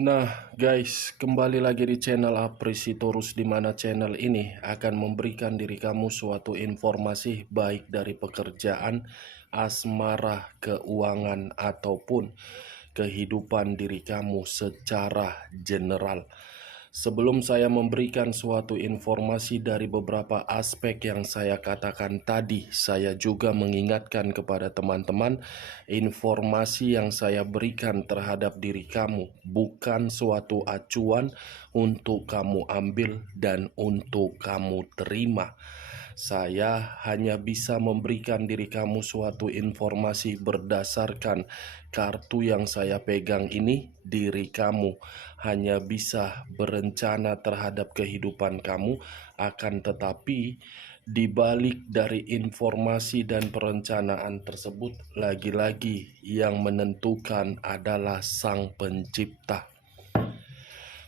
Nah guys, kembali lagi di channel Apresitorus, di mana channel ini akan memberikan diri kamu suatu informasi baik dari pekerjaan, asmara, keuangan, ataupun kehidupan diri kamu secara general. Sebelum saya memberikan suatu informasi dari beberapa aspek yang saya katakan tadi, saya juga mengingatkan kepada teman-teman, informasi yang saya berikan terhadap diri kamu bukan suatu acuan untuk kamu ambil dan untuk kamu terima. Saya hanya bisa memberikan diri kamu suatu informasi berdasarkan kartu yang saya pegang ini. Diri kamu hanya bisa berencana terhadap kehidupan kamu, akan tetapi di balik dari informasi dan perencanaan tersebut, lagi-lagi yang menentukan adalah Sang Pencipta.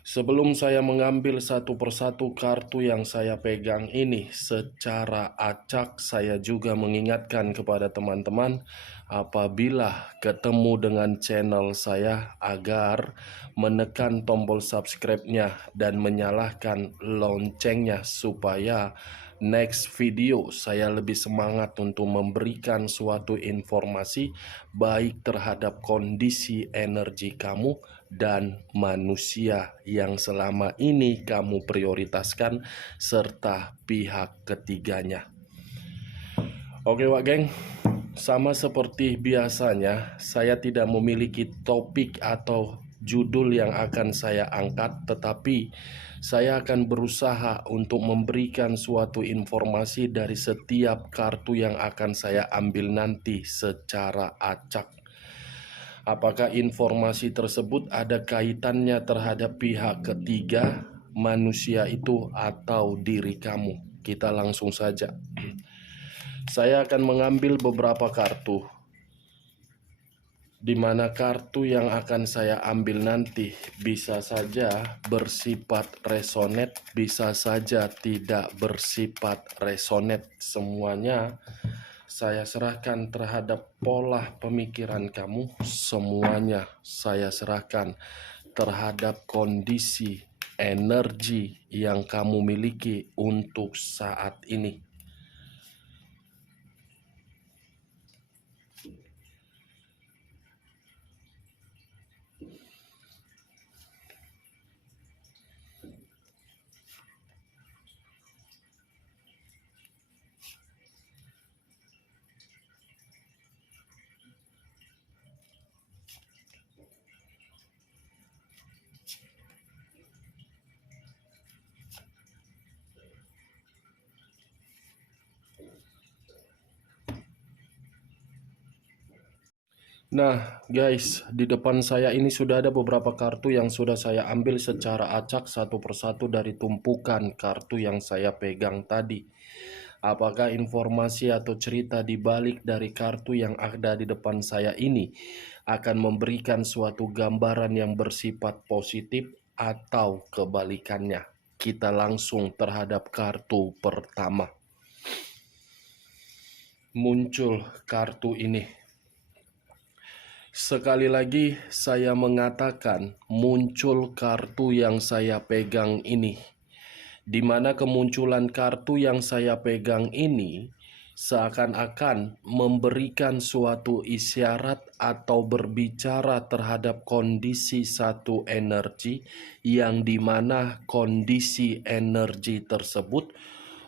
Sebelum saya mengambil satu persatu kartu yang saya pegang ini secara acak, saya juga mengingatkan kepada teman-teman apabila ketemu dengan channel saya agar menekan tombol subscribe-nya dan menyalakan loncengnya supaya next video saya lebih semangat untuk memberikan suatu informasi baik terhadap kondisi energi kamu dan manusia yang selama ini kamu prioritaskan serta pihak ketiganya. Oke Wak Geng, sama seperti biasanya saya tidak memiliki topik atau judul yang akan saya angkat, tetapi saya akan berusaha untuk memberikan suatu informasi dari setiap kartu yang akan saya ambil nanti secara acak. Apakah informasi tersebut ada kaitannya terhadap pihak ketiga, manusia itu, atau diri kamu? Kita langsung saja. Saya akan mengambil beberapa kartu, di mana kartu yang akan saya ambil nanti bisa saja bersifat resonate, bisa saja tidak bersifat resonate. Semuanya saya serahkan terhadap pola pemikiran kamu, semuanya saya serahkan terhadap kondisi energi yang kamu miliki untuk saat ini. Nah guys, di depan saya ini sudah ada beberapa kartu yang sudah saya ambil secara acak satu persatu dari tumpukan kartu yang saya pegang tadi. Apakah informasi atau cerita di balik dari kartu yang ada di depan saya ini akan memberikan suatu gambaran yang bersifat positif atau kebalikannya? Kita langsung terhadap kartu pertama. Muncul kartu ini. Sekali lagi saya mengatakan muncul kartu yang saya pegang ini, di mana kemunculan kartu yang saya pegang ini seakan-akan memberikan suatu isyarat atau berbicara terhadap kondisi satu energi, yang dimana kondisi energi tersebut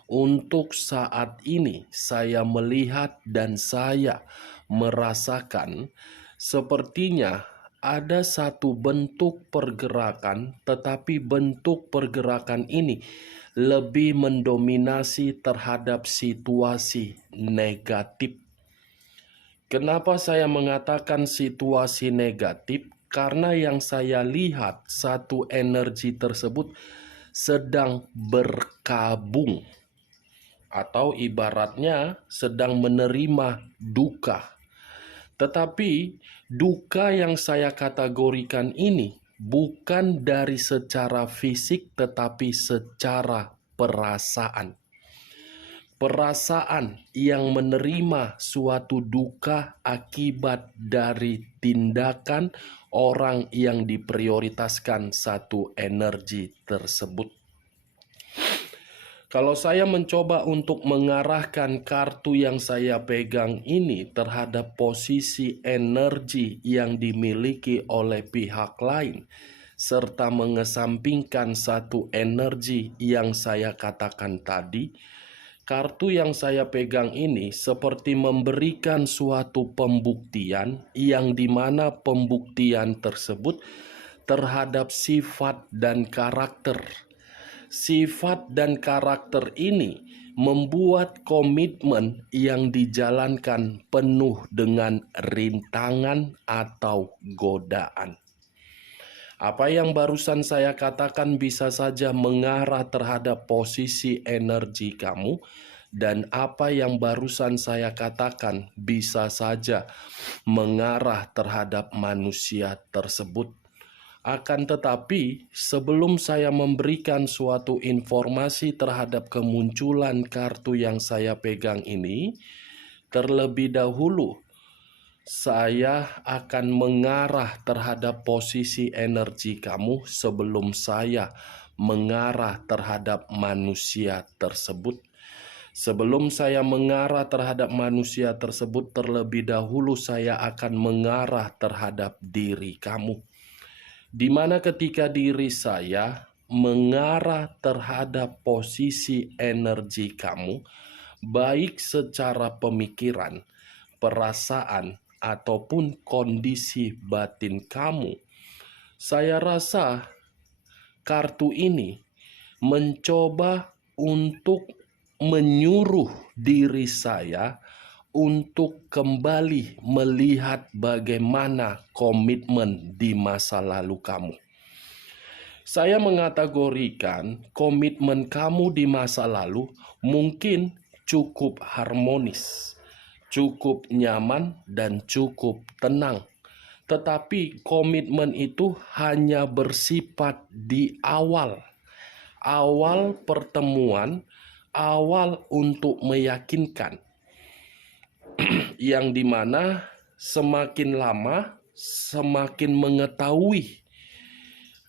untuk saat ini saya melihat dan saya merasakan sepertinya ada satu bentuk pergerakan, tetapi bentuk pergerakan ini lebih mendominasi terhadap situasi negatif. Kenapa saya mengatakan situasi negatif? Karena yang saya lihat satu energi tersebut sedang berkabung, atau ibaratnya sedang menerima duka. Tetapi duka yang saya kategorikan ini bukan dari secara fisik tetapi secara perasaan. perasaan yang menerima suatu duka akibat dari tindakan orang yang diprioritaskan satu energi tersebut. Kalau saya mencoba untuk mengarahkan kartu yang saya pegang ini terhadap posisi energi yang dimiliki oleh pihak lain, serta mengesampingkan satu energi yang saya katakan tadi, kartu yang saya pegang ini seperti memberikan suatu pembuktian yang dimana pembuktian tersebut terhadap sifat dan karakter. Sifat dan karakter ini membuat komitmen yang dijalankan penuh dengan rintangan atau godaan. Apa yang barusan saya katakan bisa saja mengarah terhadap posisi energi kamu, dan apa yang barusan saya katakan bisa saja mengarah terhadap manusia tersebut. Akan tetapi, sebelum saya memberikan suatu informasi terhadap kemunculan kartu yang saya pegang ini, terlebih dahulu saya akan mengarah terhadap posisi energi kamu sebelum saya mengarah terhadap manusia tersebut. Sebelum saya mengarah terhadap manusia tersebut, terlebih dahulu saya akan mengarah terhadap diri kamu. Di mana ketika diri saya mengarah terhadap posisi energi kamu, baik secara pemikiran, perasaan, ataupun kondisi batin kamu, saya rasa kartu ini mencoba untuk menyuruh diri saya untuk kembali melihat bagaimana komitmen di masa lalu kamu. Saya mengategorikan komitmen kamu di masa lalu mungkin cukup harmonis, cukup nyaman, dan cukup tenang. Tetapi komitmen itu hanya bersifat di awal pertemuan, awal untuk meyakinkan. Yang dimana semakin lama semakin mengetahui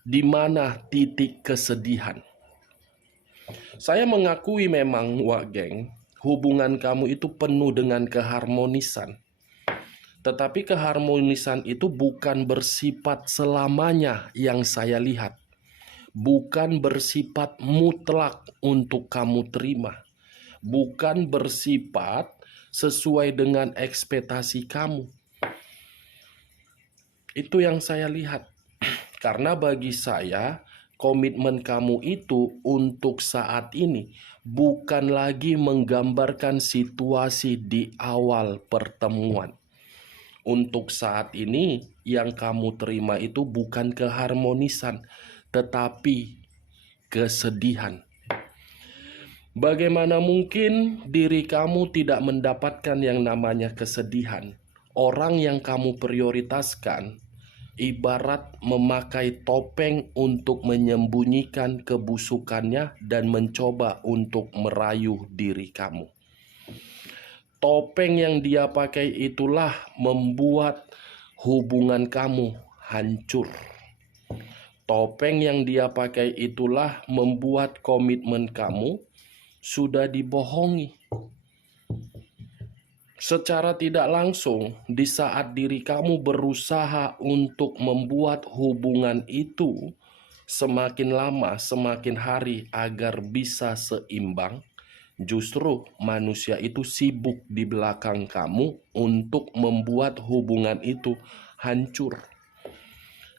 di mana titik kesedihan. Saya mengakui memang, Wak Geng, hubungan kamu itu penuh dengan keharmonisan. Tetapi keharmonisan itu bukan bersifat selamanya yang saya lihat. Bukan bersifat mutlak untuk kamu terima. Bukan bersifat sesuai dengan ekspektasi kamu. Itu yang saya lihat. Karena bagi saya, komitmen kamu itu untuk saat ini bukan lagi menggambarkan situasi di awal pertemuan. Untuk saat ini, yang kamu terima itu bukan keharmonisan, tetapi kesedihan. Bagaimana mungkin diri kamu tidak mendapatkan yang namanya kesedihan? Orang yang kamu prioritaskan ibarat memakai topeng untuk menyembunyikan kebusukannya dan mencoba untuk merayu diri kamu. Topeng yang dia pakai itulah membuat hubungan kamu hancur. Topeng yang dia pakai itulah membuat komitmen kamu sudah dibohongi. Secara tidak langsung, di saat diri kamu berusaha untuk membuat hubungan itu semakin lama, semakin hari agar bisa seimbang, justru manusia itu sibuk di belakang kamu untuk membuat hubungan itu hancur.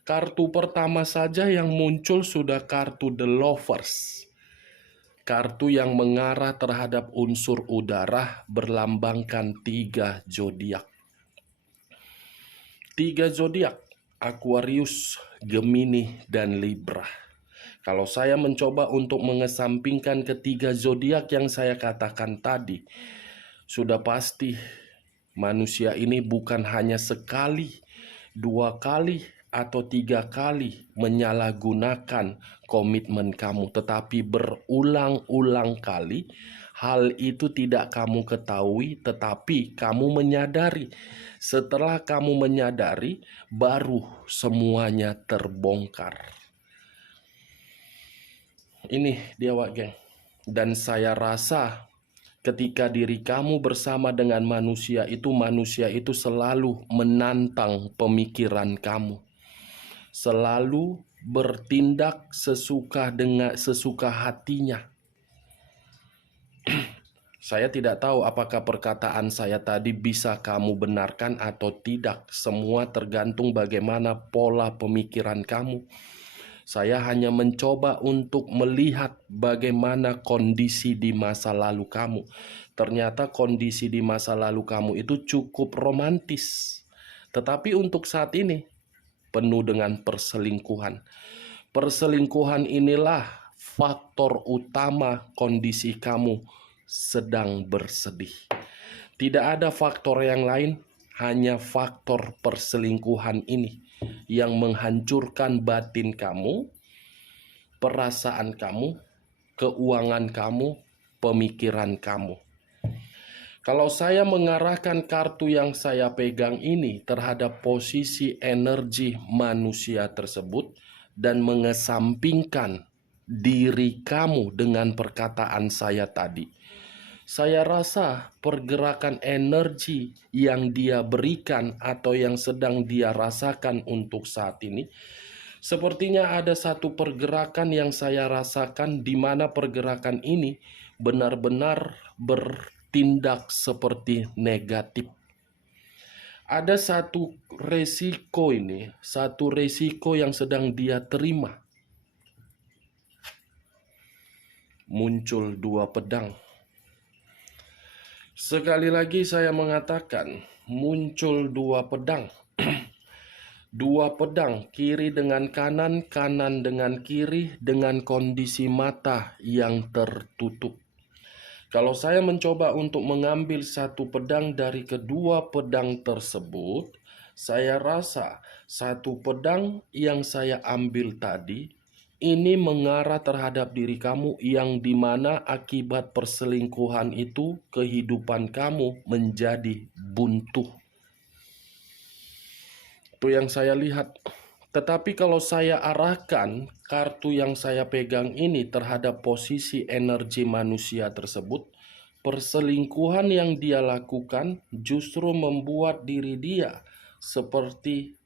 Kartu pertama saja yang muncul sudah kartu The Lovers. Kartu yang mengarah terhadap unsur udara berlambangkan 3 zodiak. 3 zodiak, Aquarius, Gemini, dan Libra. Kalau saya mencoba untuk mengesampingkan ketiga zodiak yang saya katakan tadi, sudah pasti manusia ini bukan hanya sekali, 2 kali, atau 3 kali menyalahgunakan komitmen kamu, tetapi berulang-ulang kali Hal itu tidak kamu ketahui, tetapi kamu menyadari. Setelah kamu menyadari, baru semuanya terbongkar. Ini dia, Wak Geng. Dan saya rasa ketika diri kamu bersama dengan manusia itu selalu menantang pemikiran kamu. Selalu bertindak sesuka hatinya. Saya tidak tahu apakah perkataan saya tadi bisa kamu benarkan atau tidak. Semua tergantung bagaimana pola pemikiran kamu. Saya hanya mencoba untuk melihat bagaimana kondisi di masa lalu kamu. Ternyata kondisi di masa lalu kamu itu cukup romantis. Tetapi untuk saat ini penuh dengan perselingkuhan. Perselingkuhan inilah faktor utama kondisi kamu sedang bersedih. Tidak ada faktor yang lain, hanya faktor perselingkuhan ini yang menghancurkan batin kamu, perasaan kamu, keuangan kamu, pemikiran kamu. Kalau saya mengarahkan kartu yang saya pegang ini terhadap posisi energi manusia tersebut dan mengesampingkan diri kamu dengan perkataan saya tadi, saya rasa pergerakan energi yang dia berikan atau yang sedang dia rasakan untuk saat ini, sepertinya ada satu pergerakan yang saya rasakan di mana pergerakan ini benar-benar bertindak seperti negatif. Ada satu resiko ini, satu resiko yang sedang dia terima. Muncul dua pedang. Sekali lagi saya mengatakan, muncul dua pedang. Dua pedang, kiri dengan kanan, kanan dengan kiri, dengan kondisi mata yang tertutup. Kalau saya mencoba untuk mengambil satu pedang dari kedua pedang tersebut, saya rasa satu pedang yang saya ambil tadi ini mengarah terhadap diri kamu, yang dimana akibat perselingkuhan itu kehidupan kamu menjadi buntu. Itu yang saya lihat. Tetapi kalau saya arahkan kartu yang saya pegang ini terhadap posisi energi manusia tersebut, perselingkuhan yang dia lakukan justru membuat diri dia seperti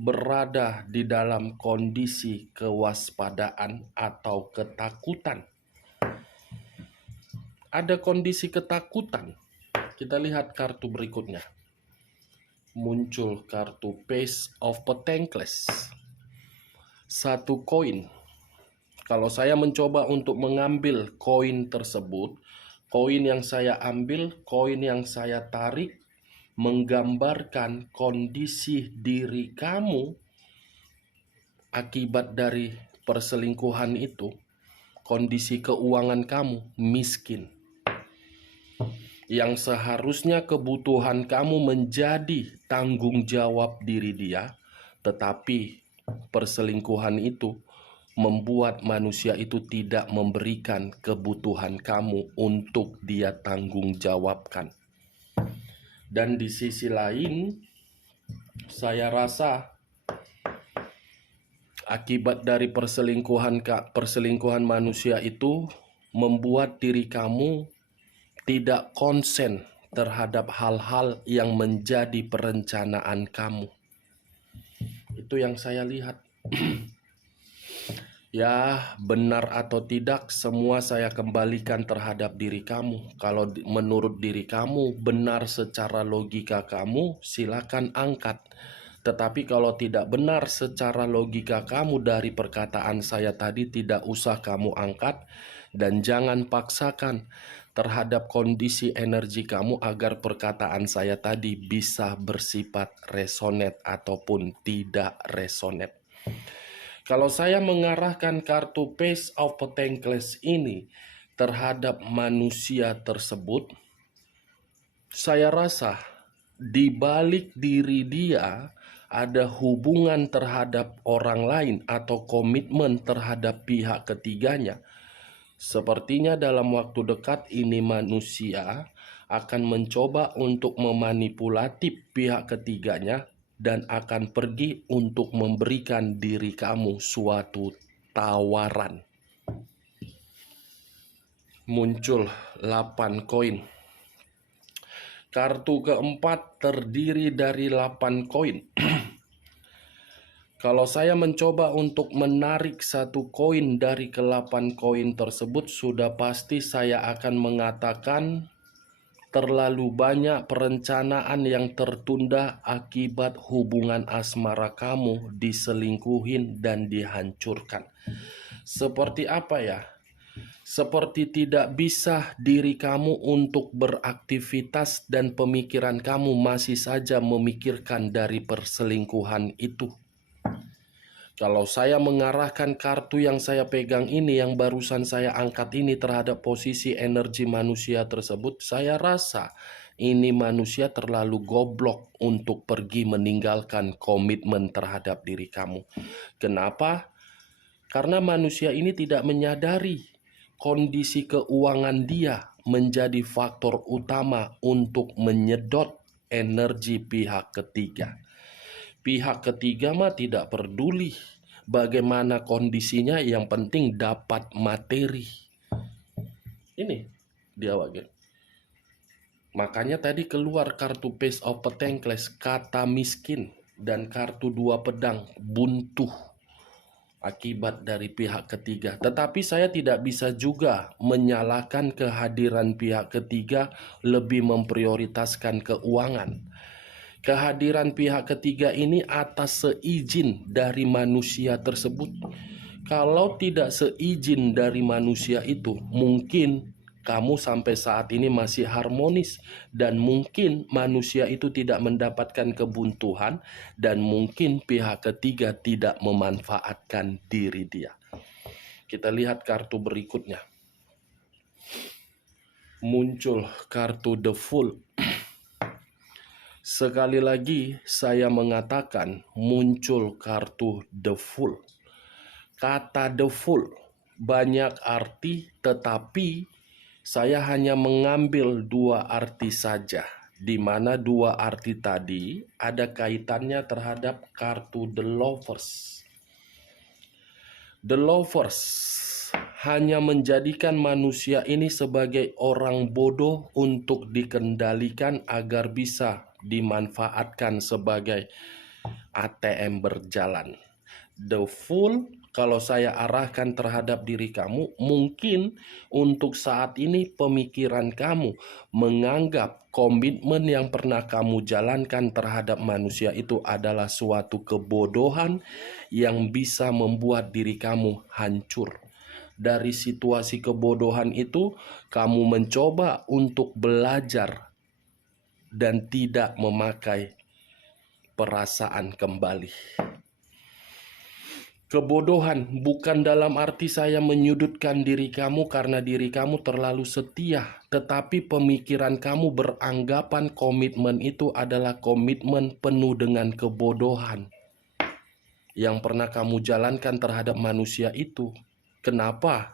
berada di dalam kondisi kewaspadaan atau ketakutan. Ada kondisi ketakutan. Kita lihat kartu berikutnya. Muncul kartu Page of Pentacles. Satu koin. Kalau saya mencoba untuk mengambil koin tersebut, koin yang saya ambil, koin yang saya tarik, menggambarkan kondisi diri kamu akibat dari perselingkuhan itu. Kondisi keuangan kamu miskin, yang seharusnya kebutuhan kamu menjadi tanggung jawab diri dia, tetapi perselingkuhan itu membuat manusia itu tidak memberikan kebutuhan kamu untuk dia tanggung jawabkan. Dan di sisi lain, saya rasa akibat dari perselingkuhan manusia itu membuat diri kamu tidak konsen terhadap hal-hal yang menjadi perencanaan kamu. Itu yang saya lihat. Ya, benar atau tidak, semua saya kembalikan terhadap diri kamu. Kalau menurut diri kamu benar secara logika kamu, silakan angkat. Tetapi kalau tidak benar secara logika kamu dari perkataan saya tadi, tidak usah kamu angkat. Dan jangan paksakan terhadap kondisi energi kamu agar perkataan saya tadi bisa bersifat resonate ataupun tidak resonate. Kalau saya mengarahkan kartu Page of Pentacles ini terhadap manusia tersebut, saya rasa di balik diri dia ada hubungan terhadap orang lain atau komitmen terhadap pihak ketiganya. Sepertinya dalam waktu dekat ini manusia akan mencoba untuk memanipulasi pihak ketiganya dan akan pergi untuk memberikan diri kamu suatu tawaran. Muncul 8 koin. Kartu keempat terdiri dari 8 koin. Kalau saya mencoba untuk menarik satu koin dari ke-8 koin tersebut, sudah pasti saya akan mengatakan terlalu banyak perencanaan yang tertunda akibat hubungan asmara kamu diselingkuhin dan dihancurkan. Seperti apa ya? Seperti tidak bisa diri kamu untuk beraktivitas dan pemikiran kamu masih saja memikirkan dari perselingkuhan itu. Kalau saya mengarahkan kartu yang saya pegang ini, yang barusan saya angkat ini terhadap posisi energi manusia tersebut, saya rasa ini manusia terlalu goblok untuk pergi meninggalkan komitmen terhadap diri kamu. Kenapa? Karena manusia ini tidak menyadari kondisi keuangan dia menjadi faktor utama untuk menyedot energi pihak ketiga. Pihak ketiga mah tidak peduli bagaimana kondisinya, yang penting dapat materi. Ini dia wagen. Makanya tadi keluar kartu Page of Pentacles, kata miskin, dan kartu 2 pedang, buntu, akibat dari pihak ketiga. Tetapi saya tidak bisa juga menyalahkan kehadiran pihak ketiga lebih memprioritaskan keuangan. Kehadiran pihak ketiga ini atas seizin dari manusia tersebut. Kalau tidak seizin dari manusia itu, mungkin kamu sampai saat ini masih harmonis, dan mungkin manusia itu tidak mendapatkan kebuntuan, dan mungkin pihak ketiga tidak memanfaatkan diri dia. Kita lihat kartu berikutnya. Muncul kartu The Fool. Sekali lagi saya mengatakan muncul kartu The Fool. Kata The Fool banyak arti, tetapi saya hanya mengambil 2 arti saja, di mana 2 arti tadi ada kaitannya terhadap kartu The Lovers. The Lovers hanya menjadikan manusia ini sebagai orang bodoh untuk dikendalikan agar bisa dimanfaatkan sebagai ATM berjalan. The Fool, kalau saya arahkan terhadap diri kamu, mungkin untuk saat ini pemikiran kamu menganggap komitmen yang pernah kamu jalankan terhadap manusia itu adalah suatu kebodohan yang bisa membuat diri kamu hancur. Dari situasi kebodohan itu, kamu mencoba untuk belajar dan tidak memakai perasaan kembali. Kebodohan bukan dalam arti saya menyudutkan diri kamu karena diri kamu terlalu setia, tetapi pemikiran kamu beranggapan komitmen itu adalah komitmen penuh dengan kebodohan yang pernah kamu jalankan terhadap manusia itu. Kenapa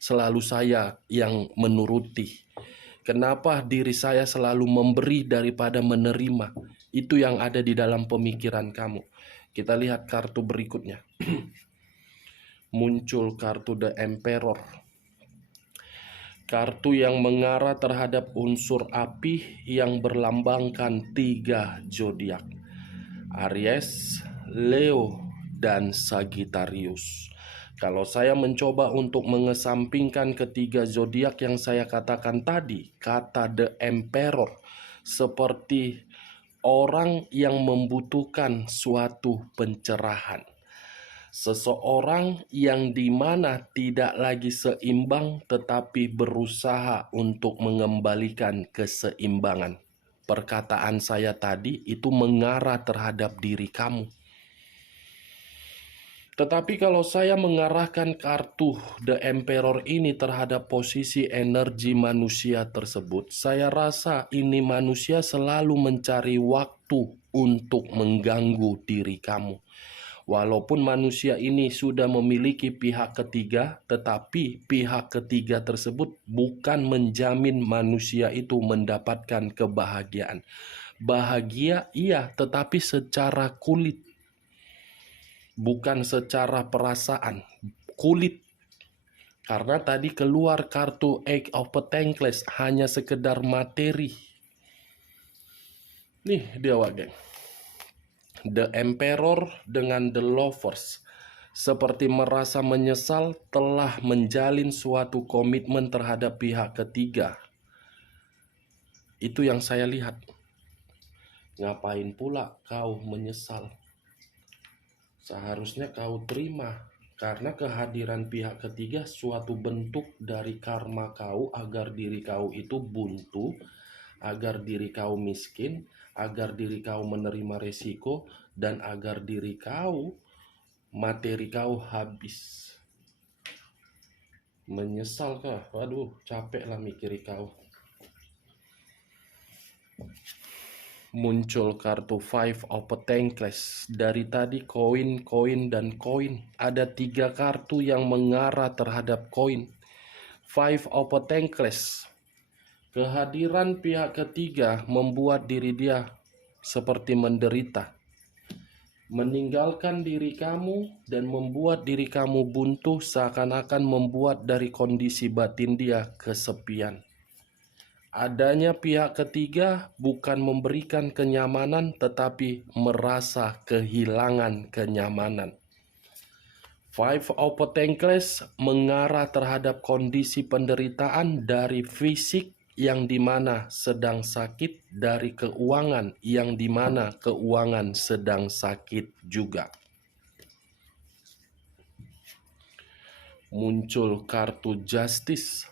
selalu saya yang menuruti? Kenapa diri saya selalu memberi daripada menerima? Itu yang ada di dalam pemikiran kamu. Kita lihat kartu berikutnya. Muncul kartu The Emperor. Kartu yang mengarah terhadap unsur api yang berlambangkan 3 zodiak. Aries, Leo, dan Sagittarius. Kalau saya mencoba untuk mengesampingkan ketiga zodiak yang saya katakan tadi, kata The Emperor seperti orang yang membutuhkan suatu pencerahan. Seseorang yang dimana tidak lagi seimbang tetapi berusaha untuk mengembalikan keseimbangan. Perkataan saya tadi itu mengarah terhadap diri kamu. Tetapi kalau saya mengarahkan kartu The Emperor ini terhadap posisi energi manusia tersebut, saya rasa ini manusia selalu mencari waktu untuk mengganggu diri kamu. Walaupun manusia ini sudah memiliki pihak ketiga, tetapi pihak ketiga tersebut bukan menjamin manusia itu mendapatkan kebahagiaan. Bahagia iya, tetapi secara kulit, bukan secara perasaan. Kulit. Karena tadi keluar kartu Eight of Pentacles hanya sekedar materi. Nih dia geng. The Emperor dengan The Lovers. Seperti merasa menyesal telah menjalin suatu komitmen terhadap pihak ketiga. Itu yang saya lihat. Ngapain pula kau menyesal? Seharusnya kau terima. Karena kehadiran pihak ketiga suatu bentuk dari karma kau agar diri kau itu buntu, agar diri kau miskin, agar diri kau menerima resiko, dan agar diri kau, materi kau habis. Menyesal kah? Waduh, capek lah mikiri kau. Muncul kartu Five of Pentacles. Dari tadi koin, koin, dan koin. Ada 3 kartu yang mengarah terhadap koin. Five of Pentacles. Kehadiran pihak ketiga membuat diri dia seperti menderita. Meninggalkan diri kamu dan membuat diri kamu buntu, seakan-akan membuat dari kondisi batin dia kesepian. Adanya pihak ketiga bukan memberikan kenyamanan, tetapi merasa kehilangan kenyamanan. Five of Pentacles mengarah terhadap kondisi penderitaan dari fisik yang dimana sedang sakit, dari keuangan yang dimana keuangan sedang sakit juga. Muncul kartu Justice.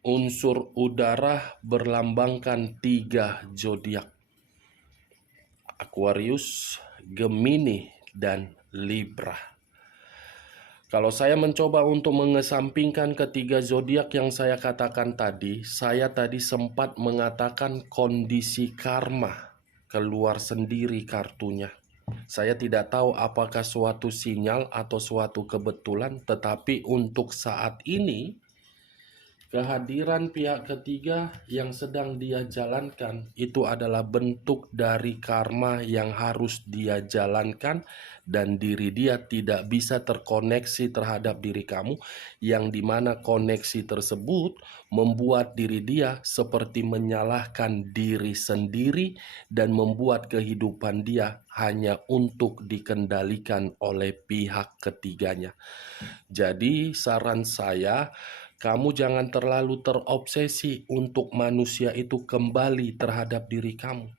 Unsur udara berlambangkan 3 zodiak: Aquarius, Gemini, dan Libra. Kalau saya mencoba untuk mengesampingkan ketiga zodiak yang saya katakan tadi, saya tadi sempat mengatakan kondisi karma keluar sendiri kartunya. Saya tidak tahu apakah suatu sinyal atau suatu kebetulan, tetapi untuk saat ini kehadiran pihak ketiga yang sedang dia jalankan itu adalah bentuk dari karma yang harus dia jalankan, dan diri dia tidak bisa terkoneksi terhadap diri kamu, yang dimana koneksi tersebut membuat diri dia seperti menyalahkan diri sendiri dan membuat kehidupan dia hanya untuk dikendalikan oleh pihak ketiganya. Jadi saran saya, kamu jangan terlalu terobsesi untuk manusia itu kembali terhadap diri kamu.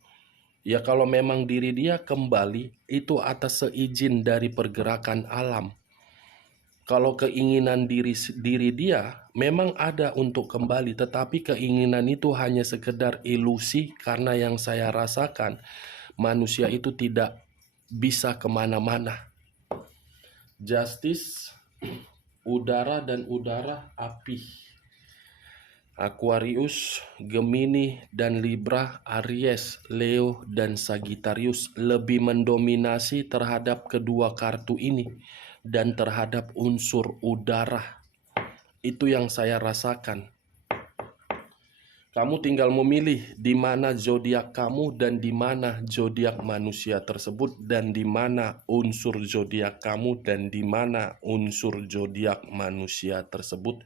Ya kalau memang diri dia kembali, itu atas seizin dari pergerakan alam. Kalau keinginan diri dia memang ada untuk kembali, tetapi keinginan itu hanya sekedar ilusi, karena yang saya rasakan manusia itu tidak bisa kemana-mana. Justice, udara dan udara, api. Aquarius, Gemini, dan Libra, Aries, Leo, dan Sagittarius lebih mendominasi terhadap kedua kartu ini dan terhadap unsur udara. Itu yang saya rasakan. Kamu tinggal memilih di mana zodiak kamu dan di mana zodiak manusia tersebut, dan di mana unsur zodiak kamu dan di mana unsur zodiak manusia tersebut.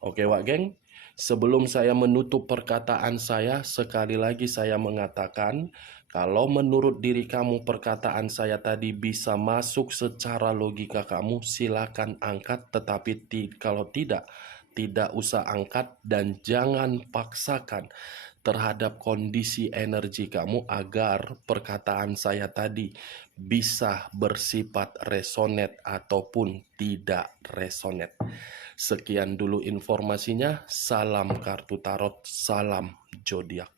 Oke, Wak Geng. Sebelum saya menutup perkataan saya, sekali lagi saya mengatakan, kalau menurut diri kamu perkataan saya tadi bisa masuk secara logika kamu, silakan angkat. Tetapi kalau tidak usah angkat, dan jangan paksakan terhadap kondisi energi kamu agar perkataan saya tadi bisa bersifat resonate ataupun tidak resonate. Sekian dulu informasinya. Salam kartu tarot, salam zodiak.